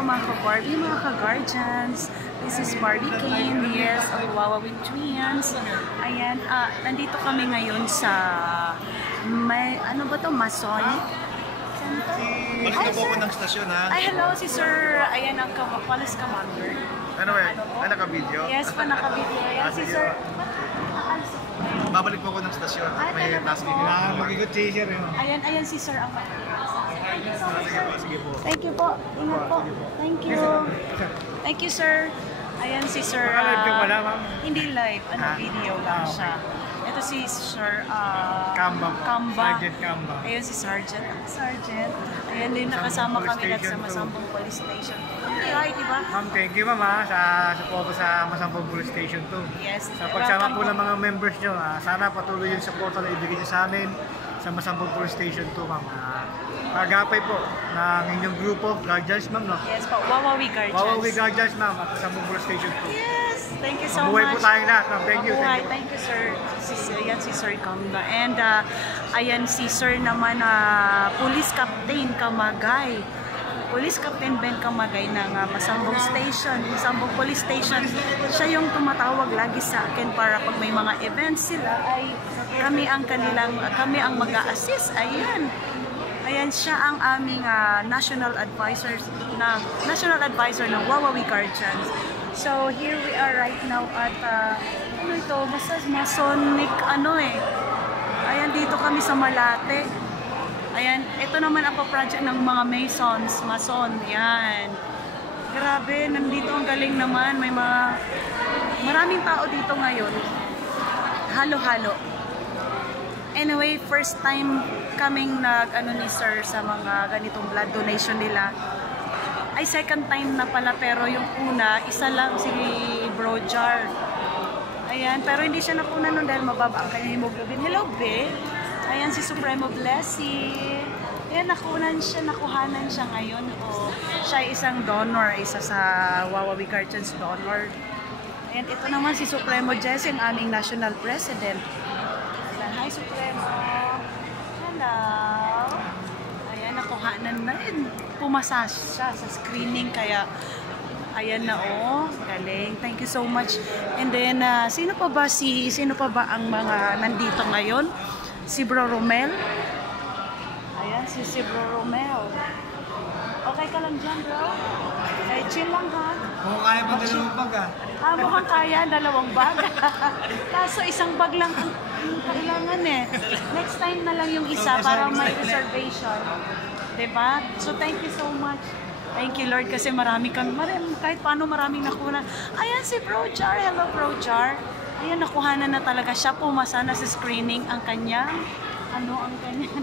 mga ka-Barbie, mga ka-Guardians. This is Barbie Kane, yes, of Wawa with Twins. Ayan, nandito kami ngayon sa, ano ba to, Masonic Center? Balik na po ako ng stasyon, ha? Ay, hello, si Sir, ayan ang Police Commander. Ano ba? Ay, naka-video? Yes, pa naka-video. Ayan, si Sir. Babalik po ako ng stasyon. May task meeting. Mag-ikot chaser, yun. Ayan si Sir ang Thank you so much, sir. Sige po. Thank you po. Ingat po. Thank you. Thank you, sir. Ayan si Sir. Live ka pala, ma'am? Hindi live. Video lang siya. Ito si Sir Kamba po. Kamba. Sergeant Kamba. Ayan si Sergeant. Sergeant. Ayan din nakasama kami at sa Masambong Police Station. Hi, diba? Ma'am, thank you, ma'am, sa support sa Masambong Police Station 2. Yes. Sa pagsama po ng mga members nyo, sana patuloy yung support na ibigay nyo sa amin sa Masambong Police Station 2, ma'am. Pag-apay po ng inyong grupo, Guardians, ma'am, no? Yes po, Wawawi Guardians. Wawawi Guardians, ma'am, at Masambong Police Station 2. Yes, thank you so Mabuhay much. po tayong lahat, ma'am. Thank you. Thank you, sir. Ayan si Sir Kamba. And ayan si Sir naman, Police Captain Kamagay. Police Captain Ben Kamagay ng Masambong Station, Masambong Police Station. Siya yung tumatawag lagi sa akin para pag may mga events sila ay kami ang mag-a-assist. Ayan siya ang aming national advisor ng Wawawi Guardians. So here we are right now at ano ito, Masonic Ayan, dito kami sa Malate. Ayan, ito naman ang project ng mga Mason. Yan. Grabe, nandito ang galing naman. May maraming tao dito ngayon. Halo-halo. Anyway, first time kaming ni Sir sa mga ganitong blood donation nila. Ay, second time na pala, pero yung una, isa lang si Bro Jar. Ayan, pero hindi siya nakuna nun dahil mababa ang kanyang hemoglobin. Hello, Be. Ayan si Supremo Blessing. Ayan, nakuhanan siya ngayon. Siya ay isang donor, isa sa Wawawi Guardians donor. Ayan, ito naman si Supremo Jesse, ang aming national president. Ayan, hi Supremo. Hello. Ayan, nakuhanan na rin. Pumasa siya sa screening, kaya ayan na galing. Thank you so much. And then, sino pa ba ang mga nandito ngayon? Si Bro Romel. Ayan, si Bro Romel. Okay ka lang dyan, bro? Chill lang, ha? Mukhang kaya pa dalawang bag, mukhang kaya, dalawang bag. Kaso isang bag lang ang kailangan Next time na lang yung isa para may reservation. Diba? So, thank you so much. Thank you, Lord, kasi kahit paano maraming nakuha. Ayan si Bro Jar. Hello, Bro Jar. Ayan, nakuhanan na talaga siya. Pumasa na sa screening ang kanyang,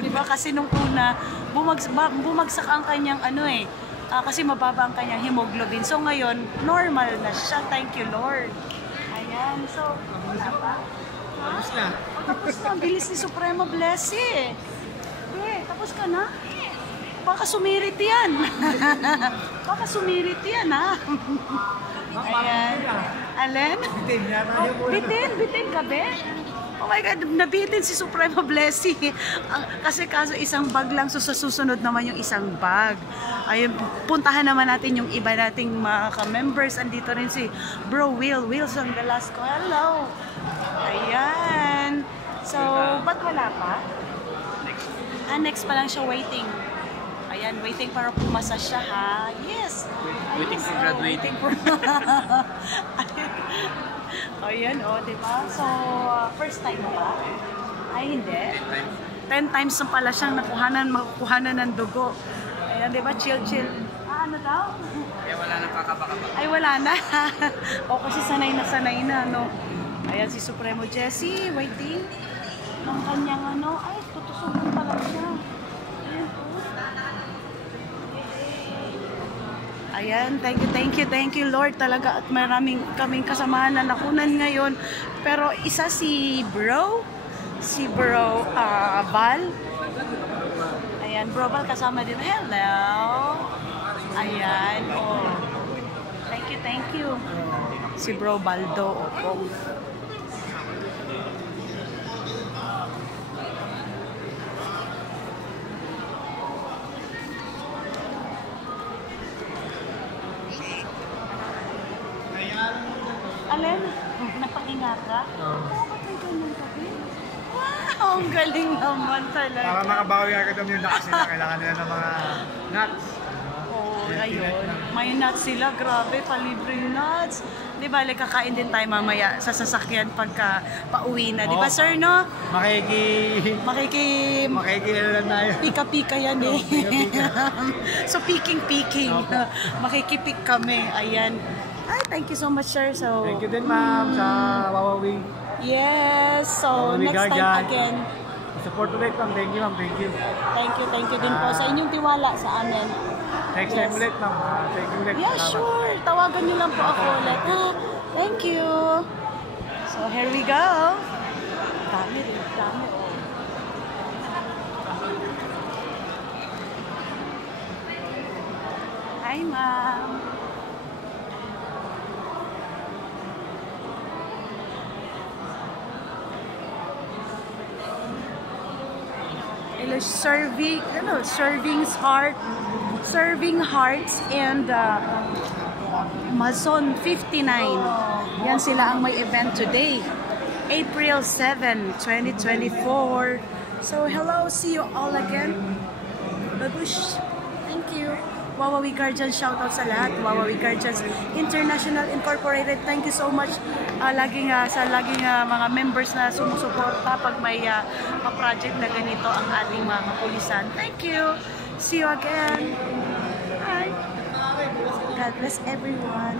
diba? Kasi nung una, bumagsak ang kanyang, kasi mababa ang kanyang hemoglobin. So, ngayon, normal na siya. Thank you, Lord. Ayan, so, wala pa? Tapos na. Tapos na. Ang bilis ni Supremo Blessing. Tapos ka na? Baka sumirit yan. Baka sumirit yan, ha? Ayan. Alin? Bitin ka, be? Oh my God, nabitin si Supremo Blessing. Kasi isang bag lang, so sa susunod naman yung isang bag. Ayun, puntahan naman natin yung iba nating mga ka-members. Andito rin si Bro Wilson Velasco. Hello! Ayan. So, ba't wala pa? Next pa lang siya, waiting. Ayan, waiting para pumasa siya, ha? Yes! Waiting for graduating. Ayan, diba? So, first time mo ba? Ay, hindi. 10 times na pala siyang makuhanan ng dugo. Ayan, diba? Chill. Ano daw? Kaya wala nang kakabaka. Ay, wala na. Kasi sanay na, no? Ayan, si Supremo Jesse, waiting. Ng kanyang ay, tutusugan pala siya. Ayan, thank you Lord talaga, at maraming kaming kasamahan na nakunan ngayon. Pero isa si Bro Val. Ayan, Bro Val kasama din. Hello. Ayan, thank you. Si Bro Baldo, pinapaingata. Oo. Bakit may ganyan ka, babe? Wow, ang galing naman talaga. Para makabawi agad kami yung lakas nila, kailangan nila ng mga nuts. Oo, ayun. May nuts sila, grabe, palibre yung nuts. Di ba, like, kakain din tayo mamaya sa sasakyan pagka pauwi na. Di ba, sir, no? Makiki lang tayo. Pika-pika yan eh. Pika-pika. So, peeking. Opo. Makikipik kami. Ayan. Ay, thank you so much, sir. So, Thank you din, ma'am, sa Wawawi. yes. So, Wawawi next time Guardian. again. Support ulit, ma'am. Thank you, ma'am. Thank you. Thank you din po sa inyong tiwala sa amin. Next time ulit, ma'am. Thank you ulit. Yeah, Salamat. sure. Tawagan niyo lang po ako ulit. Thank you. So, here we go. Dami rin. Hi, ma'am. Hello, serving hearts and Mazon 59. Yan sila ang may event today. April 7, 2024. So, hello, see you all again. Babush. Thank you. Wawawi Guardians, shoutout sa lahat. Wawawi Guardians International Incorporated. Thank you so much sa laging mga members na sumusuporta pag may project na ganito ang ating mga kapulisan. Thank you. See you again. Bye. God bless everyone.